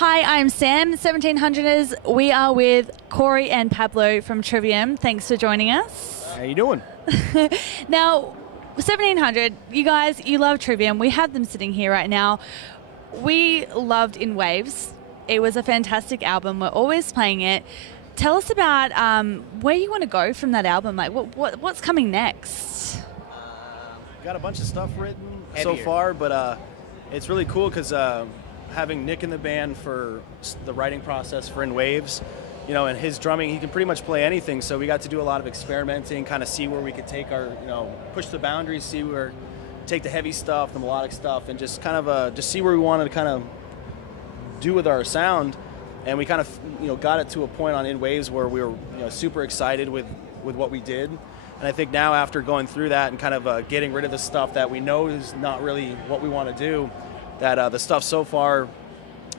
Hi, I'm Sam, 1700ers. We are with Corey and Pablo from Trivium. Thanks for joining us. How you doing? Now, 1700, you guys, you love Trivium. We have them sitting here right now. We loved In Waves. It was a fantastic album. We're always playing it. Tell us about where you want to go from that album. Like, what's coming next? Got a bunch of stuff written Heavier. so far, but it's really cool because having Nick in the band for the writing process for In Waves, you know, and his drumming, he can pretty much play anything. So we got to do a lot of experimenting, kind of see where we could take our, you know, push the boundaries, see where, take the heavy stuff, the melodic stuff, and just kind of just see where we wanted to kind of do with our sound. And we kind of, you know, got it to a point on In Waves where we were, you know, super excited with what we did. And I think now after going through that and kind of getting rid of the stuff that we know is not really what we want to do, that the stuff so far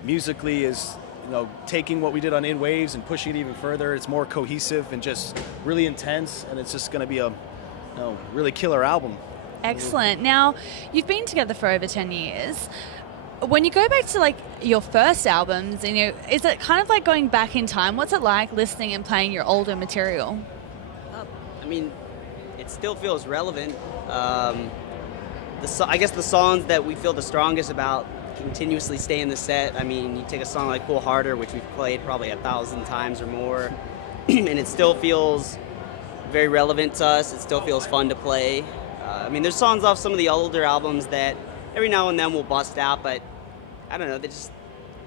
musically is, you know, taking what we did on In Waves and pushing it even further. It's more cohesive and just really intense, and it's just going to be a, you know, really killer album. Excellent. Now, you've been together for over 10 years. When you go back to like your first albums, you know, is it kind of like going back in time? What's it like listening and playing your older material? I mean, it still feels relevant. I guess the songs that we feel the strongest about continuously stay in the set. I mean, you take a song like Pull Harder, which we've played probably 1,000 times or more, and it still feels very relevant to us. It still feels fun to play. I mean, there's songs off some of the older albums that every now and then will bust out, but I don't know, they just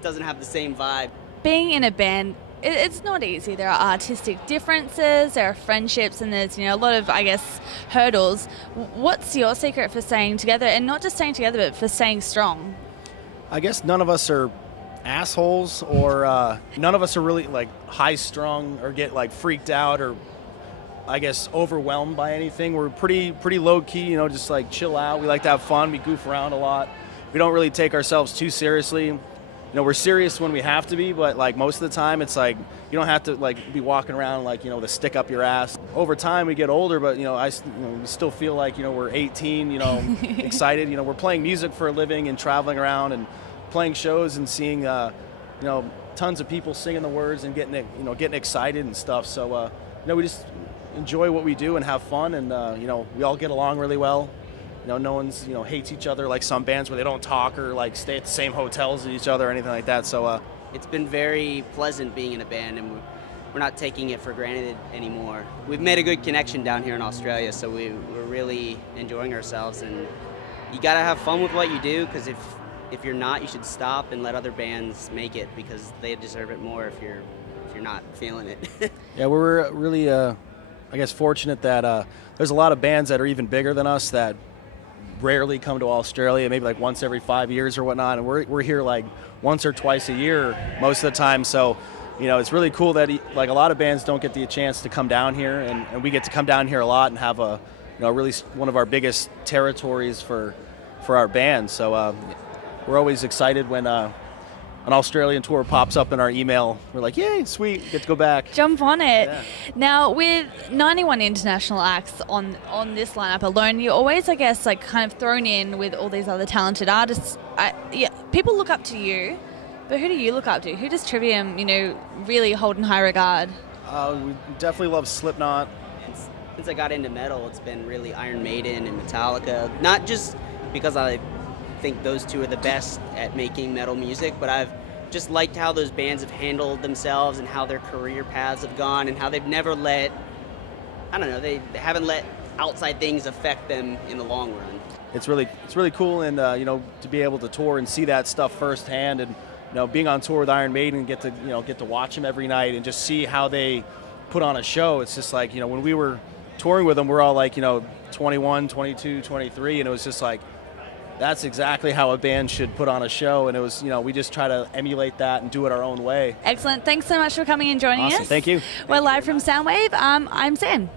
doesn't have the same vibe. Being in a band, it's not easy. There are artistic differences, there are friendships, and there's, you know, a lot of, I guess, hurdles. What's your secret for staying together, and not just staying together, but for staying strong? I guess none of us are assholes, or none of us are really like high-strung or get like freaked out or, I guess, overwhelmed by anything. We're pretty low-key, you know, just like chill out. We like to have fun. We goof around a lot. We don't really take ourselves too seriously. You know, we're serious when we have to be, but like most of the time it's like you don't have to like be walking around like, you know, with a stick up your ass. Over time we get older, but you know, we still feel like, you know, we're 18, you know, excited. You know, we're playing music for a living and traveling around and playing shows and seeing you know, tons of people singing the words and getting excited and stuff. So you know, we just enjoy what we do and have fun, and you know, we all get along really well. You know, no one's, you know, hates each other like some bands where they don't talk or like stay at the same hotels as each other or anything like that. So It's been very pleasant being in a band, and we're not taking it for granted anymore. We've made a good connection down here in Australia, so we're really enjoying ourselves. And you gotta have fun with what you do, because if you're not, you should stop and let other bands make it, because they deserve it more if you're not feeling it. yeah, we're really I guess fortunate that there's a lot of bands that are even bigger than us that rarely come to Australia, maybe like once every 5 years or whatnot, and we're here like once or twice a year most of the time. So, you know, it's really cool that like a lot of bands don't get the chance to come down here, and we get to come down here a lot and have a, you know, really one of our biggest territories for our band. So we're always excited when an Australian tour pops up in our email. We're like, yay, sweet, get to go back. Jump on it. Yeah. Now, with 91 international acts on this lineup alone, you're always, I guess, like kind of thrown in with all these other talented artists. Yeah, people look up to you, but who do you look up to? Who does Trivium, you know, really hold in high regard? We definitely love Slipknot. Since I got into metal, it's been really Iron Maiden and Metallica. Not just because I think those two are the best at making metal music, but I've just liked how those bands have handled themselves and how their career paths have gone, and how they've never let, I don't know, they haven't let outside things affect them in the long run. It's really cool, and you know, to be able to tour and see that stuff firsthand, and you know, being on tour with Iron Maiden and get to watch them every night and just see how they put on a show. It's just like, you know, when we were touring with them, we're all like, you know, 21, 22, 23, and it was just like, that's exactly how a band should put on a show, and it was, you know, we just try to emulate that and do it our own way. Excellent. Thanks so much for coming and joining us. Awesome. Thank you. We're live from Soundwave. I'm Sam.